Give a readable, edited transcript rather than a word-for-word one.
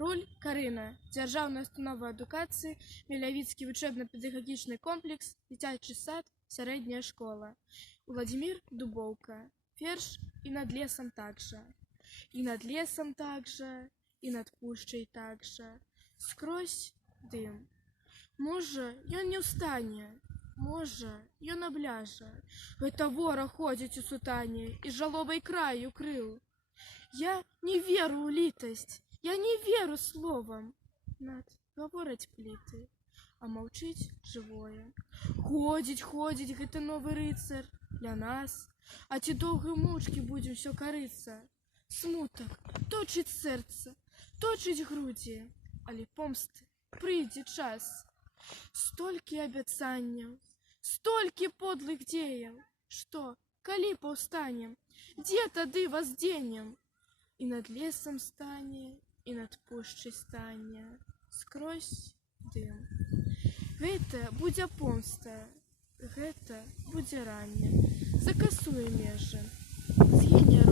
Руль Карына, дзяржаўная установа адукацыі, Мелявіцкі вучэбна-педагагічны комплекс, дзіцячы сад, сярэдняя школа. Владимир Дубоўка. Верш «И над лесом также, и над лесом также, и над пушчай также, скрозь дым. Можа, ён не ўстане, можа, ён абляжа. Гэта вораг ходзіць у сутане і жалобай край укрыў. Я не веру ў літасць, я не веру словам. Над гавораць пліты, а маўчыць жывое. Ходзіць гэты новы рыцар для нас, а ці доўга мучкі будзем усё карыцца. Смутак точыць сэрца, точыць грудзі, але помсты прыйдзе час. Столькі абяцанняў, столькі подлых дзеяў, што, калі паўстанем, дзе тады вас дзенем? І над лесам стане, і над пушчай стане, скрозь дым. Гэта будзе помста, гэта будзе ранне, закасуе межы, згіне